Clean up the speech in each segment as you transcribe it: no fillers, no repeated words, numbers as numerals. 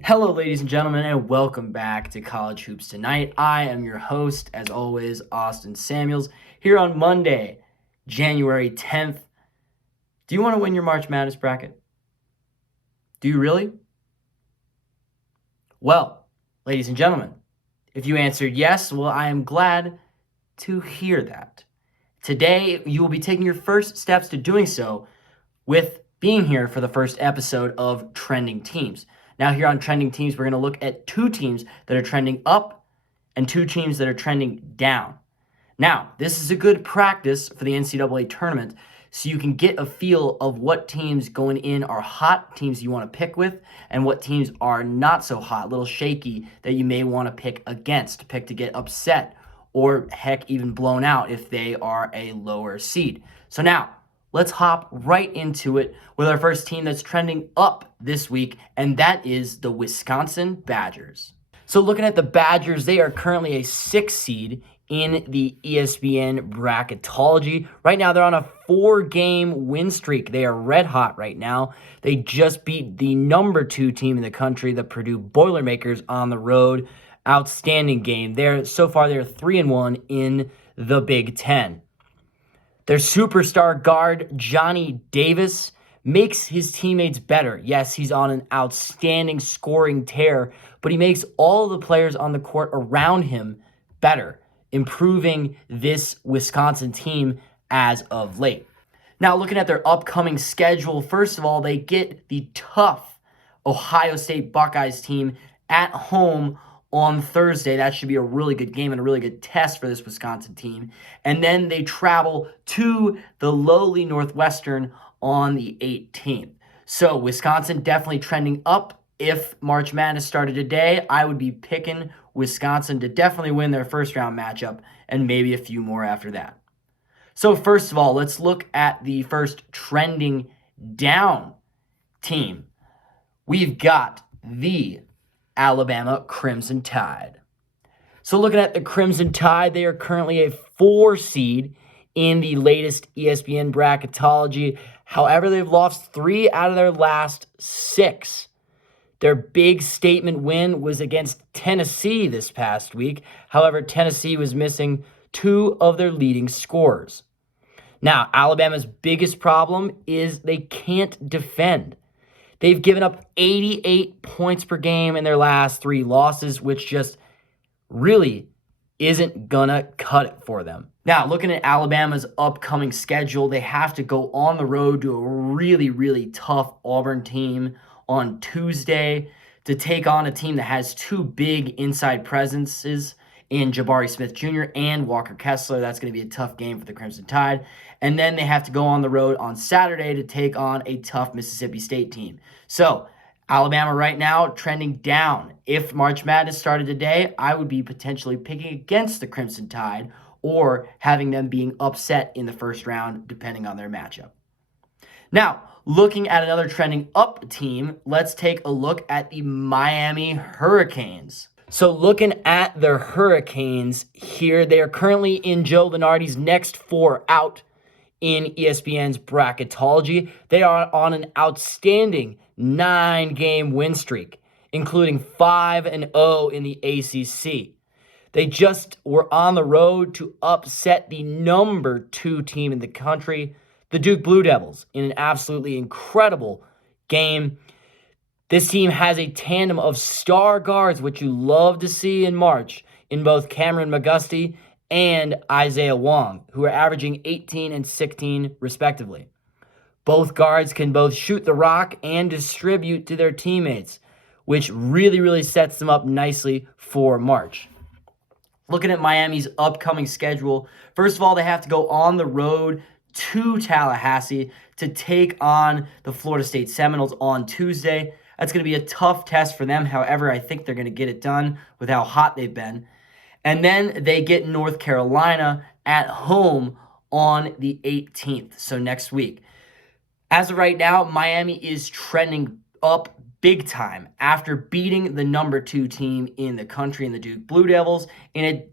Hello, ladies and gentlemen, and welcome back to College Hoops Tonight. I am your host, as always, Austin Samuels, here on Monday, January 10th. Do you want to win your March Madness bracket? Do you really? Well, ladies and gentlemen, if you answered yes, well, I am glad to hear that. Today, you will be taking your first steps to doing so with being here for the first episode of Trending Teams. Now, here on Trending Teams, we're going to look at two teams that are trending up and two teams that are trending down. Now, this is a good practice for the NCAA tournament, so you can get a feel of what teams going in are hot, teams you want to pick with, and what teams are not so hot, a little shaky, that you may want to pick against, pick to get upset, or heck, even blown out if they are a lower seed. So now, let's hop right into it with our first team that's trending up this week, and that is the Wisconsin Badgers. So looking at the Badgers, they are currently a 6 seed in the ESPN bracketology. Right now, they're on a 4-game win streak. They are red hot right now. They just beat the number 2 team in the country, the Purdue Boilermakers, on the road. Outstanding game. So far, they're 3-1 in the Big Ten. Their superstar guard, Johnny Davis, makes his teammates better. Yes, he's on an outstanding scoring tear, but he makes all of the players on the court around him better, improving this Wisconsin team as of late. Now, looking at their upcoming schedule, first of all, they get the tough Ohio State Buckeyes team at home on Thursday. That should be a really good game and a really good test for this Wisconsin team. And then they travel to the lowly Northwestern on the 18th. So Wisconsin definitely trending up. If March Madness started today, I would be picking Wisconsin to definitely win their first round matchup and maybe a few more after that. So first of all, let's look at the first trending down team. We've got the Alabama Crimson Tide. So looking at the Crimson Tide, they are currently a 4 seed in the latest ESPN bracketology. However, they've lost 3 out of their last 6. Their big statement win was against Tennessee this past week. However, Tennessee was missing 2 of their leading scorers. Now, Alabama's biggest problem is they can't defend. They've given up 88 points per game in their last 3 losses, which just really isn't gonna cut it for them. Now, looking at Alabama's upcoming schedule, they have to go on the road to a really, really tough Auburn team on Tuesday to take on a team that has 2 big inside presences in Jabari Smith Jr. and Walker Kessler. That's going to be a tough game for the Crimson Tide. And then they have to go on the road on Saturday to take on a tough Mississippi State team. So Alabama right now trending down. If March Madness started today, I would be potentially picking against the Crimson Tide or having them being upset in the first round, depending on their matchup. Now, looking at another trending up team, let's take a look at the Miami Hurricanes. So looking at their Hurricanes here, they are currently in Joe Lunardi's next 4 out in ESPN's bracketology. They are on an outstanding 9-game win streak, including 5-0 in the ACC. They just were on the road to upset the number 2 team in the country, the Duke Blue Devils, in an absolutely incredible game. This team has a tandem of star guards, which you love to see in March, in both Cameron McGusty and Isaiah Wong, who are averaging 18 and 16 respectively. Both guards can both shoot the rock and distribute to their teammates, which really, really sets them up nicely for March. Looking at Miami's upcoming schedule, first of all, they have to go on the road to Tallahassee to take on the Florida State Seminoles on Tuesday. That's going to be a tough test for them. However, I think they're going to get it done with how hot they've been. And then they get North Carolina at home on the 18th, so next week. As of right now, Miami is trending up big time after beating the number 2 team in the country in the Duke Blue Devils in a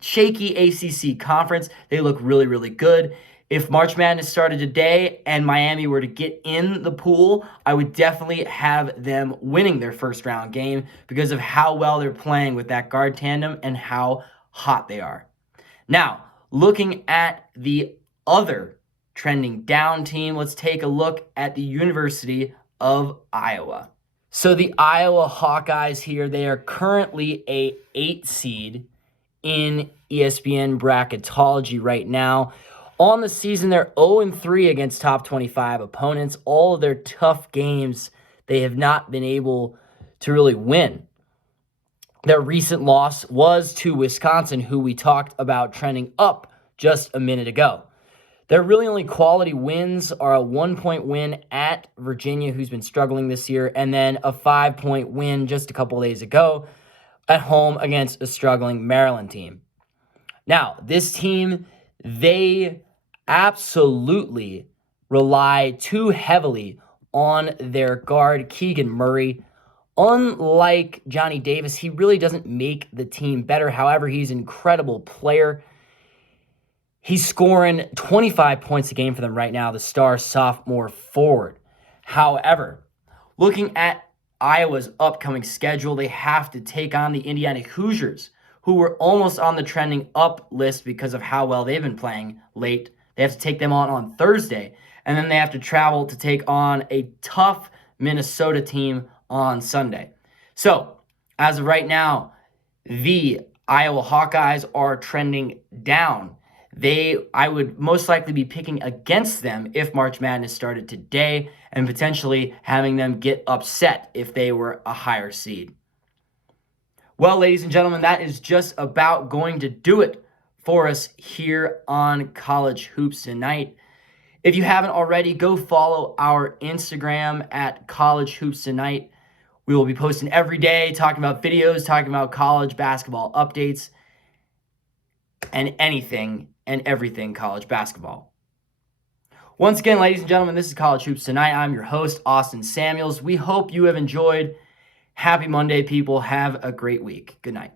shaky ACC conference. They look really, really good. If March Madness started today and Miami were to get in the pool, I would definitely have them winning their first round game because of how well they're playing with that guard tandem and how hot they are. Now, looking at the other trending down team, let's take a look at the University of Iowa. So the Iowa Hawkeyes here, they are currently a 8 seed in ESPN bracketology right now. On the season, they're 0-3 against top 25 opponents. All of their tough games, they have not been able to really win. Their recent loss was to Wisconsin, who we talked about trending up just a minute ago. Their really only quality wins are a 1-point win at Virginia, who's been struggling this year, and then a 5-point win just a couple days ago at home against a struggling Maryland team. Now, this team, they absolutely rely too heavily on their guard, Keegan Murray. Unlike Johnny Davis, he really doesn't make the team better. However, he's an incredible player. He's scoring 25 points a game for them right now, the star sophomore forward. However, looking at Iowa's upcoming schedule, they have to take on the Indiana Hoosiers, who were almost on the trending up list because of how well they've been playing late. They have to take them on Thursday, and then they have to travel to take on a tough Minnesota team on Sunday. So, as of right now, the Iowa Hawkeyes are trending down. I would most likely be picking against them if March Madness started today and potentially having them get upset if they were a higher seed. Well, ladies and gentlemen, that is just about going to do it for us here on College Hoops Tonight. If you haven't already, go follow our Instagram at College Hoops Tonight. We will be posting every day, talking about videos, talking about college basketball updates, and anything and everything college basketball. Once again, ladies and gentlemen, this is College Hoops Tonight. I'm your host, Austin Samuels. We hope you have enjoyed. Happy Monday, people. Have a great week. Good night.